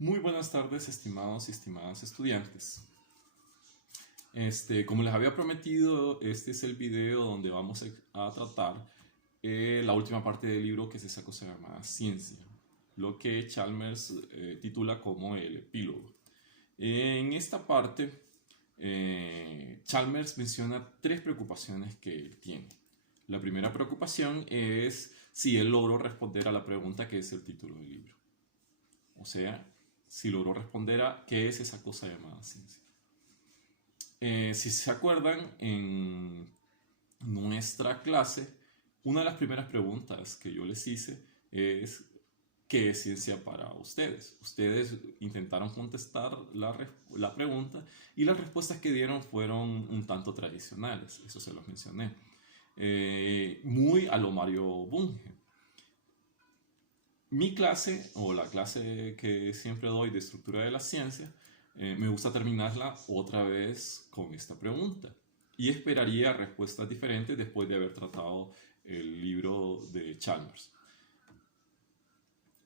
Muy buenas tardes, estimados y estimadas estudiantes. Como les había prometido, este es el video donde vamos a tratar la última parte del libro, que es esa cosa llamada ciencia, lo que Chalmers titula como el epílogo. En esta parte, Chalmers menciona tres preocupaciones que él tiene. La primera preocupación es si él logró responder a la pregunta que es el título del libro. O sea, si logró responder a qué es esa cosa llamada ciencia. Si se acuerdan, en nuestra clase, una de las primeras preguntas que yo les hice es ¿qué es ciencia para ustedes? Ustedes intentaron contestar la pregunta y las respuestas que dieron fueron un tanto tradicionales, eso se los mencioné. Muy a lo Mario Bunge. Mi clase, o la clase que siempre doy de estructura de la ciencia, me gusta terminarla otra vez con esta pregunta. Y esperaría respuestas diferentes después de haber tratado el libro de Chalmers.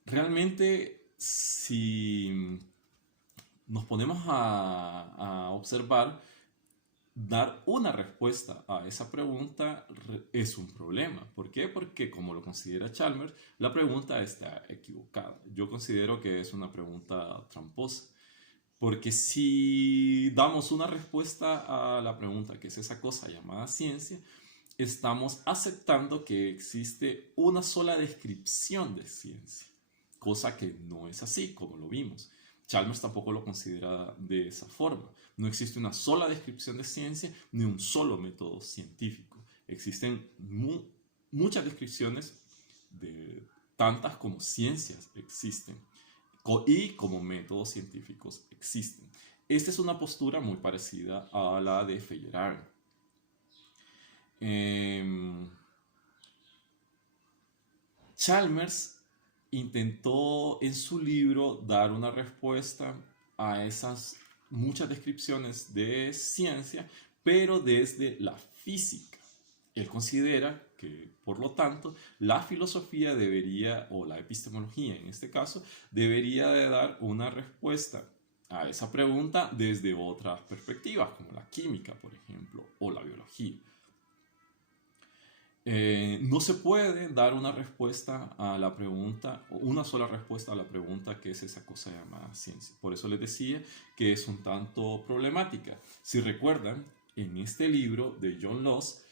Realmente, si nos ponemos a observar, dar una respuesta a esa pregunta es un problema. ¿Por qué? Porque como lo considera Chalmers, la pregunta está equivocada. Yo considero que es una pregunta tramposa. Porque si damos una respuesta a la pregunta, que es esa cosa llamada ciencia, estamos aceptando que existe una sola descripción de ciencia, cosa que no es así, como lo vimos. Chalmers tampoco lo considera de esa forma. No existe una sola descripción de ciencia ni un solo método científico. Existen muchas descripciones, de tantas como ciencias existen y como métodos científicos existen. Esta es una postura muy parecida a la de Feyerabend. Chalmers intentó en su libro dar una respuesta a esas muchas descripciones de ciencia, pero desde la física. Él considera que, por lo tanto, la filosofía debería, o la epistemología en este caso, debería de dar una respuesta a esa pregunta desde otras perspectivas, como la química, por ejemplo, o la biología. No se puede dar una respuesta a la pregunta, una sola respuesta a la pregunta que es esa cosa llamada ciencia. Por eso les decía que es un tanto problemática. Si recuerdan, en este libro de John Loss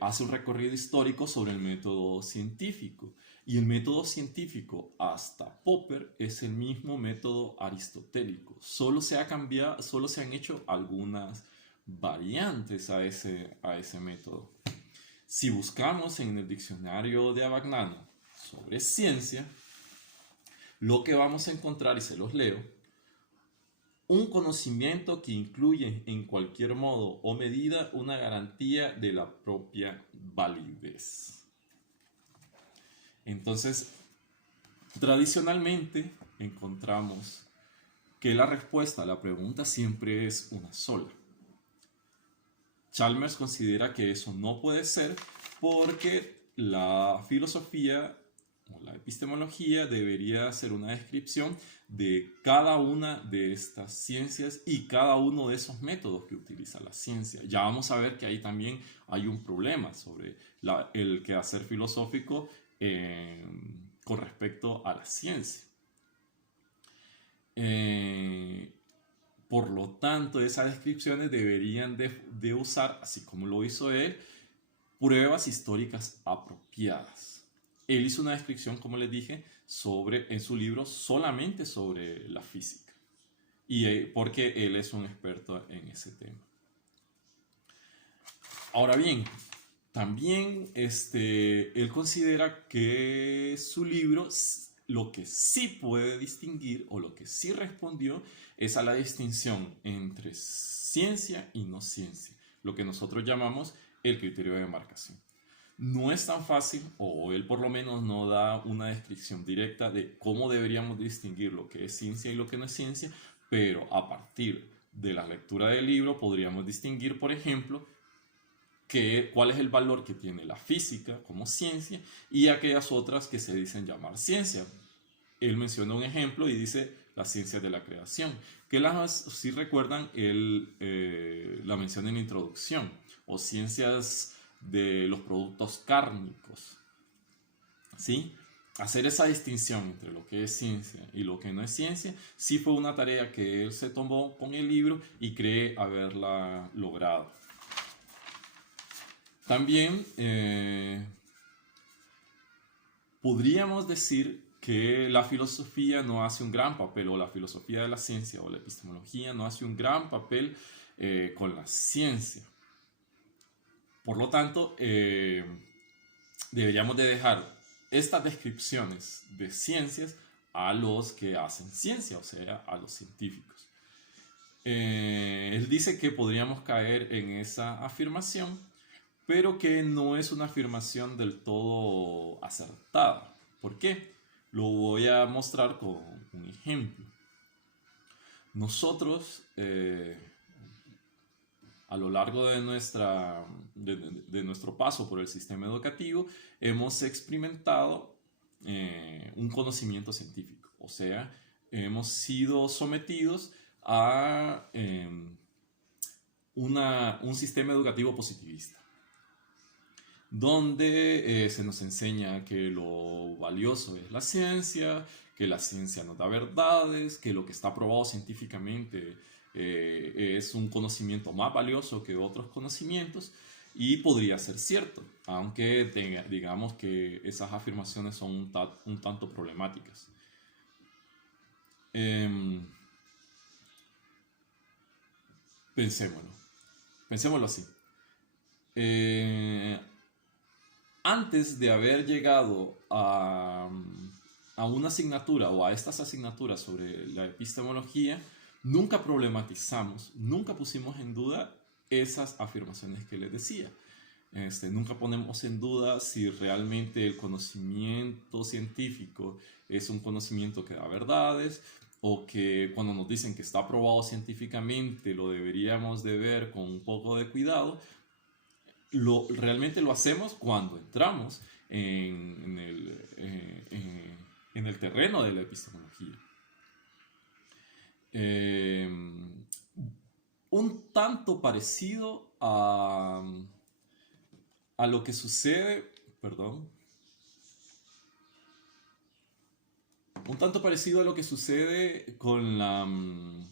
hace un recorrido histórico sobre el método científico. Y el método científico hasta Popper es el mismo método aristotélico. Solo se han hecho algunas variantes a ese método. Si buscamos en el diccionario de Abagnano sobre ciencia, lo que vamos a encontrar, y se los leo, un conocimiento que incluye en cualquier modo o medida una garantía de la propia validez. Entonces, tradicionalmente encontramos que la respuesta a la pregunta siempre es una sola. Chalmers considera que eso no puede ser porque la filosofía o la epistemología debería ser una descripción de cada una de estas ciencias y cada uno de esos métodos que utiliza la ciencia. Ya vamos a ver que ahí también hay un problema sobre el quehacer filosófico con respecto a la ciencia. Por lo tanto, esas descripciones deberían de usar, así como lo hizo él, pruebas históricas apropiadas. Él hizo una descripción, como les dije, en su libro solamente sobre la física. Y porque él es un experto en ese tema. Ahora bien, también él considera que su libro, lo que sí puede distinguir o lo que sí respondió es a la distinción entre ciencia y no ciencia, lo que nosotros llamamos el criterio de demarcación. No es tan fácil, o él por lo menos no da una descripción directa de cómo deberíamos distinguir lo que es ciencia y lo que no es ciencia, pero a partir de la lectura del libro podríamos distinguir, por ejemplo, cuál es el valor que tiene la física como ciencia y aquellas otras que se dicen llamar ciencia. Él menciona un ejemplo y dice las ciencias de la creación, que si recuerdan, la mención en la introducción, o ciencias de los productos cárnicos, ¿sí? Hacer esa distinción entre lo que es ciencia y lo que no es ciencia, sí fue una tarea que él se tomó con el libro y cree haberla logrado. También podríamos decir que la filosofía no hace un gran papel, o la filosofía de la ciencia o la epistemología no hace un gran papel con la ciencia. Por lo tanto, deberíamos de dejar estas descripciones de ciencias a los que hacen ciencia, o sea, a los científicos. Él dice que podríamos caer en esa afirmación, pero que no es una afirmación del todo acertada. ¿Por qué? Lo voy a mostrar con un ejemplo. Nosotros, a lo largo de nuestro paso por el sistema educativo, hemos experimentado un conocimiento científico. O sea, hemos sido sometidos a un sistema educativo positivista, donde se nos enseña que lo valioso es la ciencia, que la ciencia nos da verdades, que lo que está probado científicamente es un conocimiento más valioso que otros conocimientos, y podría ser cierto, aunque digamos que esas afirmaciones son un tanto problemáticas. Pensémoslo así. Antes de haber llegado a una asignatura o a estas asignaturas sobre la epistemología, nunca problematizamos, nunca pusimos en duda esas afirmaciones que les decía. Nunca ponemos en duda si realmente el conocimiento científico es un conocimiento que da verdades, o que cuando nos dicen que está probado científicamente lo deberíamos de ver con un poco de cuidado. Realmente lo hacemos cuando entramos en el terreno de la epistemología. Un tanto parecido a lo que sucede, un tanto parecido a lo que sucede con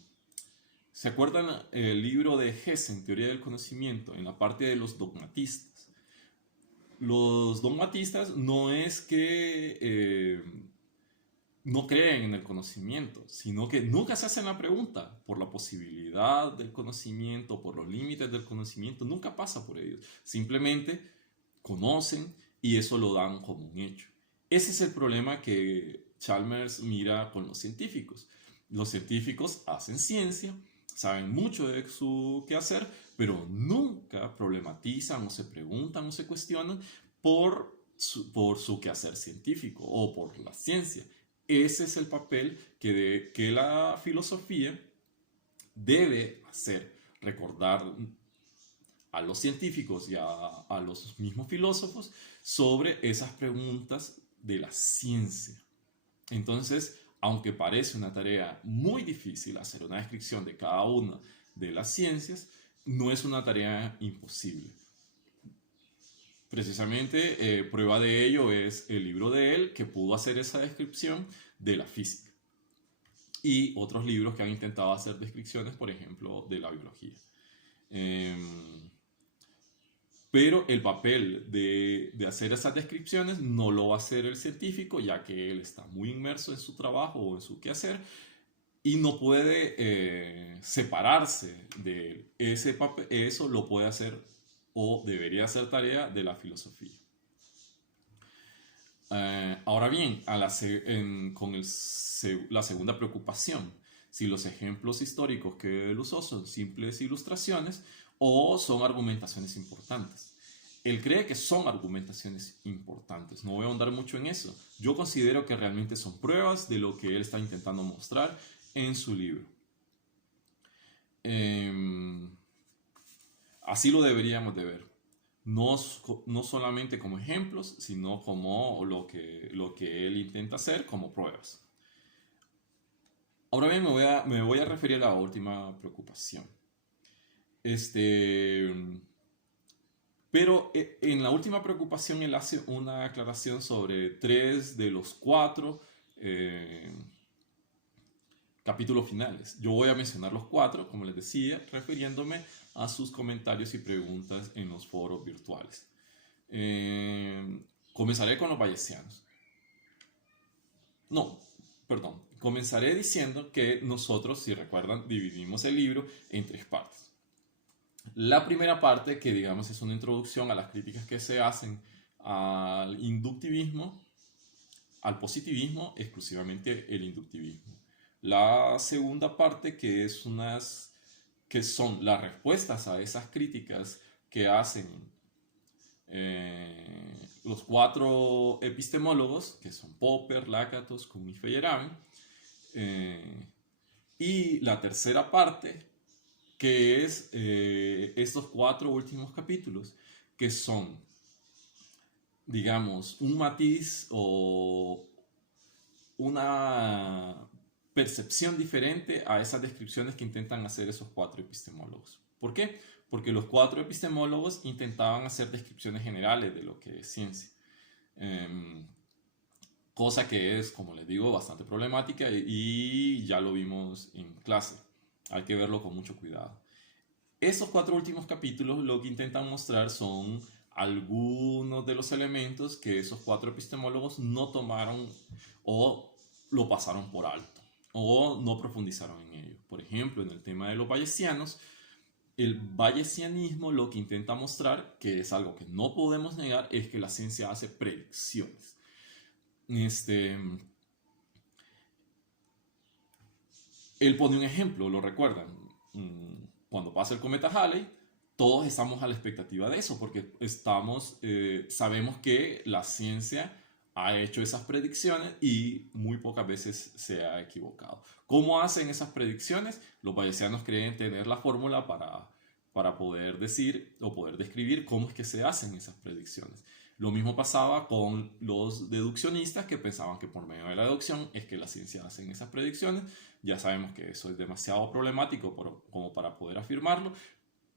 ¿se acuerdan el libro de Hesse, en Teoría del Conocimiento, en la parte de los dogmatistas? Los dogmatistas no es que no creen en el conocimiento, sino que nunca se hacen la pregunta por la posibilidad del conocimiento, por los límites del conocimiento, nunca pasa por ellos. Simplemente conocen y eso lo dan como un hecho. Ese es el problema que Chalmers mira con los científicos. Los científicos hacen ciencia, saben mucho de su quehacer, pero nunca problematizan o se preguntan o se cuestionan por su quehacer científico o por la ciencia. Ese es el papel que la filosofía debe hacer, recordar a los científicos y a los mismos filósofos sobre esas preguntas de la ciencia. Entonces, aunque parece una tarea muy difícil hacer una descripción de cada una de las ciencias, no es una tarea imposible. Precisamente, prueba de ello es el libro de él, que pudo hacer esa descripción de la física. Y otros libros que han intentado hacer descripciones, por ejemplo, de la biología. Pero el papel de hacer esas descripciones no lo va a hacer el científico, ya que él está muy inmerso en su trabajo o en su quehacer y no puede separarse de ese papel. Eso lo puede hacer o debería ser tarea de la filosofía. Ahora bien, con la segunda preocupación, si los ejemplos históricos que él usó son simples ilustraciones o son argumentaciones importantes. Él cree que son argumentaciones importantes. No voy a ahondar mucho en eso. Yo considero que realmente son pruebas de lo que él está intentando mostrar en su libro. Así lo deberíamos de ver. No solamente como ejemplos, sino como lo que él intenta hacer como pruebas. Ahora bien, me voy a referir a la última preocupación. Este, pero en la última preocupación él hace una aclaración sobre tres de los cuatro eh, capítulos finales. Yo voy a mencionar los cuatro, como les decía, refiriéndome a sus comentarios y preguntas en los foros virtuales. Eh, Comenzaré con los bayesianos. No, perdón. Comenzaré diciendo que nosotros, si recuerdan, dividimos el libro en tres partes. La primera parte, que digamos es una introducción a las críticas que se hacen al inductivismo, al positivismo, exclusivamente el inductivismo. La segunda parte, que son las respuestas a esas críticas que hacen los cuatro epistemólogos, que son Popper, Lakatos, Kuhn y Feyerabend. Y la tercera parte, que es estos cuatro últimos capítulos, que son, digamos, un matiz o una percepción diferente a esas descripciones que intentan hacer esos cuatro epistemólogos. ¿Por qué? Porque los cuatro epistemólogos intentaban hacer descripciones generales de lo que es ciencia. Cosa que es, como les digo, bastante problemática y ya lo vimos en clase. Hay que verlo con mucho cuidado. Estos cuatro últimos capítulos lo que intentan mostrar son algunos de los elementos que esos cuatro epistemólogos no tomaron o lo pasaron por alto o no profundizaron en ello. Por ejemplo, en el tema de los bayesianos, el bayesianismo lo que intenta mostrar, que es algo que no podemos negar, es que la ciencia hace predicciones. Él pone un ejemplo, lo recuerdan. Cuando pasa el cometa Halley, todos estamos a la expectativa de eso, porque sabemos que la ciencia ha hecho esas predicciones y muy pocas veces se ha equivocado. ¿Cómo hacen esas predicciones? Los bayesianos creen tener la fórmula para poder decir o poder describir cómo es que se hacen esas predicciones. Lo mismo pasaba con los deduccionistas que pensaban que por medio de la deducción es que la ciencia hace esas predicciones. Ya sabemos que eso es demasiado problemático como para poder afirmarlo,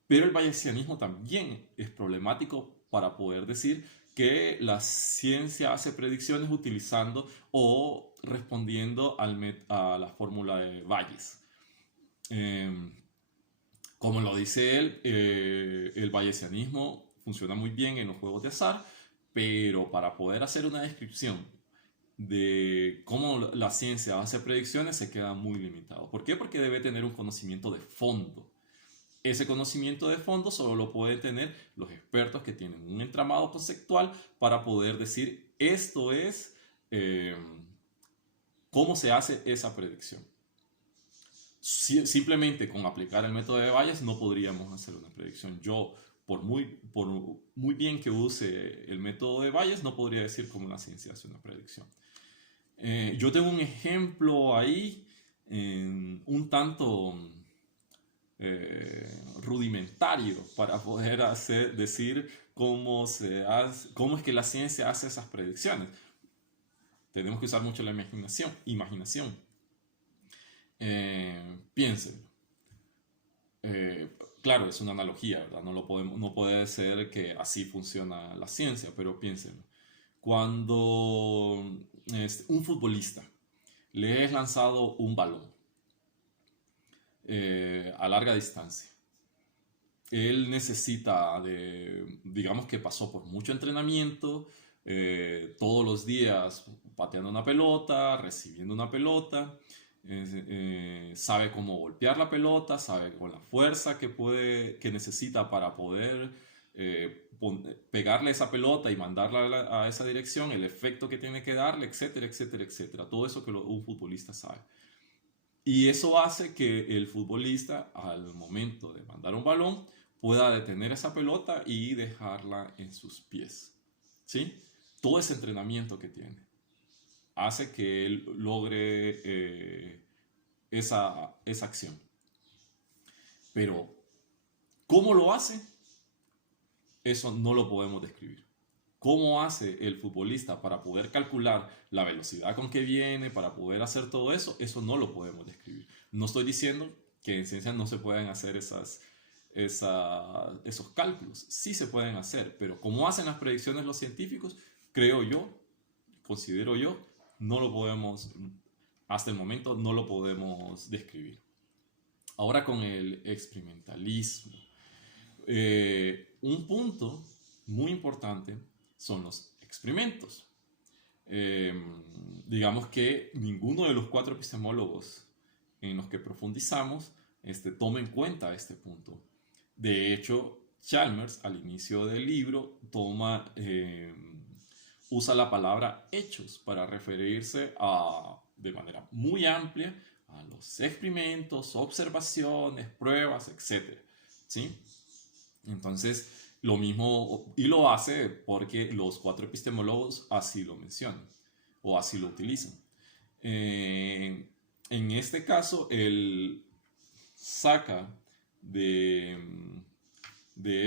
pero el bayesianismo también es problemático para poder decir que la ciencia hace predicciones utilizando o respondiendo a la fórmula de Bayes. Como lo dice él, el bayesianismo funciona muy bien en los juegos de azar, pero para poder hacer una descripción de cómo la ciencia hace predicciones se queda muy limitado. ¿Por qué? Porque debe tener un conocimiento de fondo. Ese conocimiento de fondo solo lo pueden tener los expertos que tienen un entramado conceptual para poder decir esto es cómo se hace esa predicción. Simplemente con aplicar el método de Bayes no podríamos hacer una predicción. Yo, por muy bien que use el método de Bayes, no podría decir cómo la ciencia hace una predicción. Yo tengo un ejemplo ahí, un tanto rudimentario para poder decir cómo es que la ciencia hace esas predicciones. Tenemos que usar mucho la imaginación. Piensen. Claro, es una analogía, ¿verdad? No puede ser que así funciona la ciencia, pero piensen. Cuando un futbolista le es lanzado un balón a larga distancia, él necesita digamos que pasó por mucho entrenamiento, todos los días pateando una pelota, recibiendo una pelota, sabe cómo golpear la pelota, sabe con la fuerza que necesita para poder pegarle esa pelota y mandarla a esa dirección, el efecto que tiene que darle, etcétera, etcétera, etcétera. Todo eso que un futbolista sabe. Y eso hace que el futbolista, al momento de mandar un balón, pueda detener esa pelota y dejarla en sus pies. ¿Sí? Todo ese entrenamiento que tiene hace que él logre esa acción. Pero, ¿cómo lo hace? Eso no lo podemos describir. ¿Cómo hace el futbolista para poder calcular la velocidad con que viene, para poder hacer todo eso? Eso no lo podemos describir. No estoy diciendo que en ciencia no se pueden hacer esos cálculos. Sí se pueden hacer, pero como hacen las predicciones los científicos, creo yo, considero yo, no lo podemos, hasta el momento no lo podemos describir. Ahora con el experimentalismo. Un punto muy importante son los experimentos. Digamos que ninguno de los 4 epistemólogos en los que profundizamos toma en cuenta este punto. De hecho, Chalmers al inicio del libro usa la palabra hechos para referirse de manera muy amplia a los experimentos, observaciones, pruebas, etc. ¿Sí? Entonces, lo mismo, y lo hace porque los 4 epistemólogos así lo mencionan o así lo utilizan. En este caso, él saca de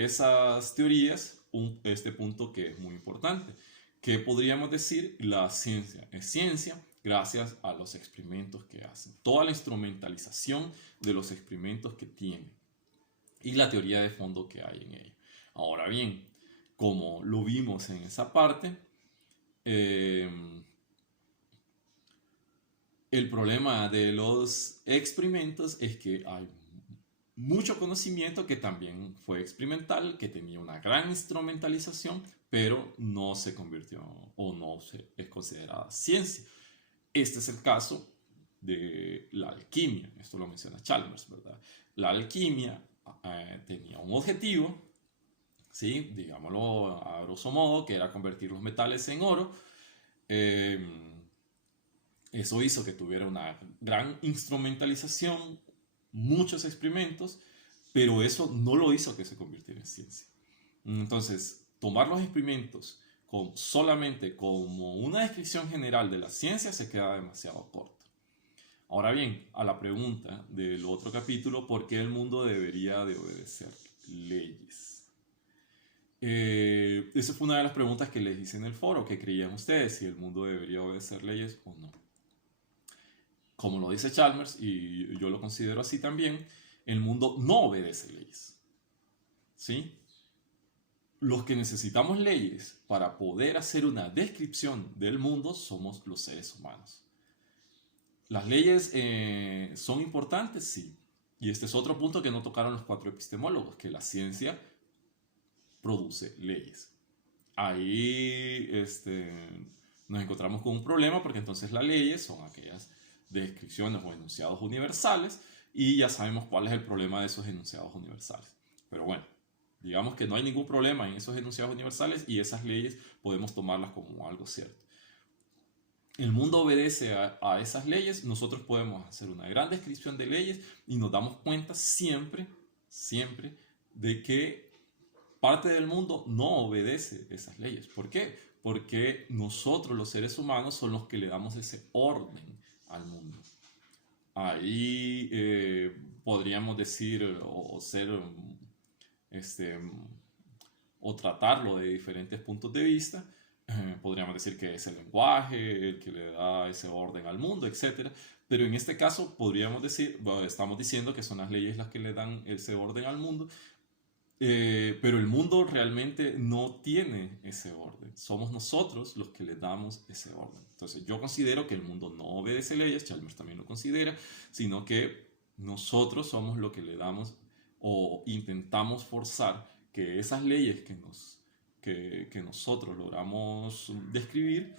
esas teorías este punto que es muy importante. ¿Qué podríamos decir? La ciencia es ciencia gracias a los experimentos que hacen. Toda la instrumentalización de los experimentos que tienen y la teoría de fondo que hay en ello. Ahora bien, como lo vimos en esa parte, el problema de los experimentos es que hay mucho conocimiento que también fue experimental, que tenía una gran instrumentalización, pero no se convirtió o no es considerada ciencia. Este es el caso de la alquimia. Esto lo menciona Chalmers, ¿verdad? La alquimia tenía un objetivo, ¿sí? Digámoslo a grosso modo, que era convertir los metales en oro. Eso hizo que tuviera una gran instrumentalización, muchos experimentos, pero eso no lo hizo que se convirtiera en ciencia. Entonces, tomar los experimentos solamente como una descripción general de la ciencia se queda demasiado corto. Ahora bien, a la pregunta del otro capítulo, ¿por qué el mundo debería de obedecer leyes? Esa fue una de las preguntas que les hice en el foro. ¿Qué creían ustedes? Si el mundo debería obedecer leyes o no. Como lo dice Chalmers, y yo lo considero así también, el mundo no obedece leyes. ¿Sí? Los que necesitamos leyes para poder hacer una descripción del mundo somos los seres humanos. ¿Las leyes son importantes? Sí. Y este es otro punto que no tocaron los 4 epistemólogos, que la ciencia produce leyes. Ahí nos encontramos con un problema porque entonces las leyes son aquellas descripciones o enunciados universales y ya sabemos cuál es el problema de esos enunciados universales. Pero bueno, digamos que no hay ningún problema en esos enunciados universales y esas leyes podemos tomarlas como algo cierto. El mundo obedece a esas leyes, nosotros podemos hacer una gran descripción de leyes y nos damos cuenta siempre de que parte del mundo no obedece esas leyes. ¿Por qué? Porque nosotros los seres humanos son los que le damos ese orden al mundo. Ahí podríamos decir o tratarlo de diferentes puntos de vista. Podríamos decir que es el lenguaje el que le da ese orden al mundo, etc. Pero en este caso podríamos decir, estamos diciendo que son las leyes las que le dan ese orden al mundo, pero el mundo realmente no tiene ese orden. Somos nosotros los que le damos ese orden. Entonces yo considero que el mundo no obedece leyes, Chalmers también lo considera, sino que nosotros somos los que le damos o intentamos forzar que esas leyes que nosotros logramos describir,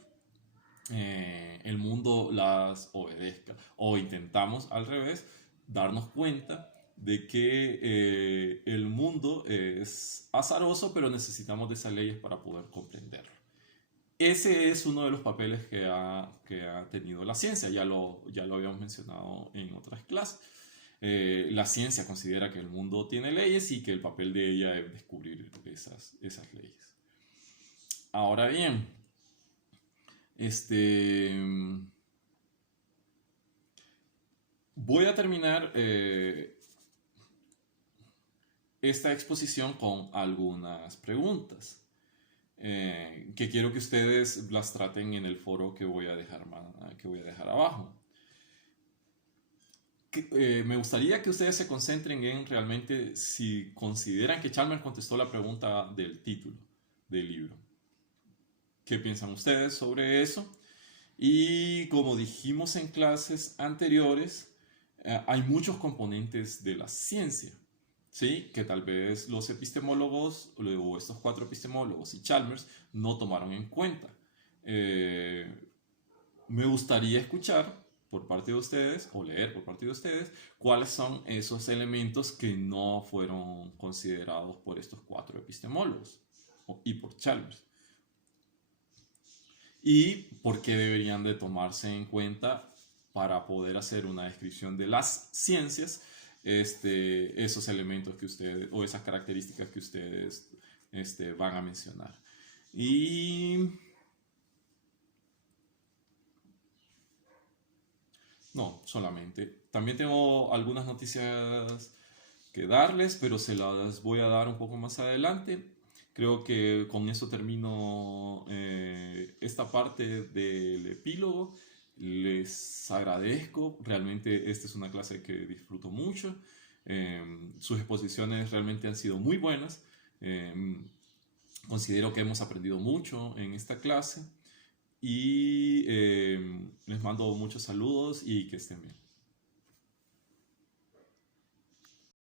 el mundo las obedezca. O intentamos al revés darnos cuenta de que el mundo es azaroso, pero necesitamos de esas leyes para poder comprenderlo. Ese es uno de los papeles que ha tenido la ciencia, ya lo habíamos mencionado en otras clases. La ciencia considera que el mundo tiene leyes y que el papel de ella es descubrir esas leyes. Ahora bien, voy a terminar esta exposición con algunas preguntas. que quiero que ustedes las traten en el foro que voy a que voy a dejar abajo. Me gustaría que ustedes se concentren en realmente si consideran que Chalmers contestó la pregunta del título del libro. ¿Qué piensan ustedes sobre eso? Y como dijimos en clases anteriores, hay muchos componentes de la ciencia, ¿sí? Que tal vez los epistemólogos o estos 4 epistemólogos y Chalmers no tomaron en cuenta. Me gustaría escuchar por parte de ustedes o leer por parte de ustedes cuáles son esos elementos que no fueron considerados por estos 4 epistemólogos y por Chalmers y por qué deberían de tomarse en cuenta para poder hacer una descripción de las ciencias, esos elementos que ustedes o esas características que ustedes van a mencionar. Y no, solamente. También tengo algunas noticias que darles, pero se las voy a dar un poco más adelante. Creo que con eso termino esta parte del epílogo. Les agradezco. Realmente esta es una clase que disfruto mucho. Sus exposiciones realmente han sido muy buenas. Considero que hemos aprendido mucho en esta clase. Y les mando muchos saludos y que estén bien.